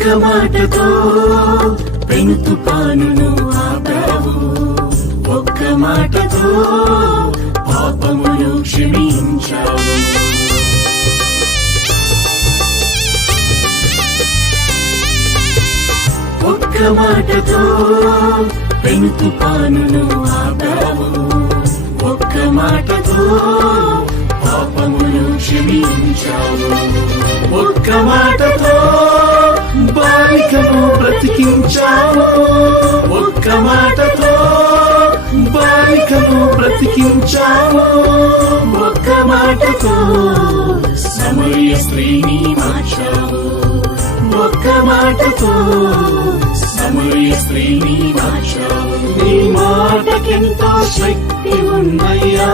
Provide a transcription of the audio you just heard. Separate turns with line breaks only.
ఒక్క మాటతో పెను తుపానును ఆపావు ఒక్క మాటతో పాపమును క్షమించావు. ఒక్క మాటతో పెను తుపానును ఆపావు ఒక్క మాటతో పాపమును క్షమించావు. ఒక్క మాటతో బ్రతికించావు ఒక్క మాటతో బాలికను బ్రతికించావు ఒక్క మాటతో సమయ స్త్రీని మార్చావు ఒక్క మాటతో సమయ స్త్రీని మార్చావు నీ మాటకెంతో శక్తి ఉన్నయ్యా.